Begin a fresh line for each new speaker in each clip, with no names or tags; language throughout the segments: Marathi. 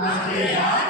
आनंदाने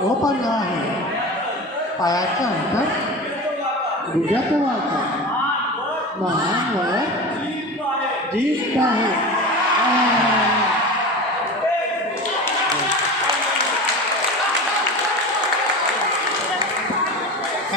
ओपन आहे. पायाचं अंतर गुडघ्याचं वाटतं महानवर जीत आहे.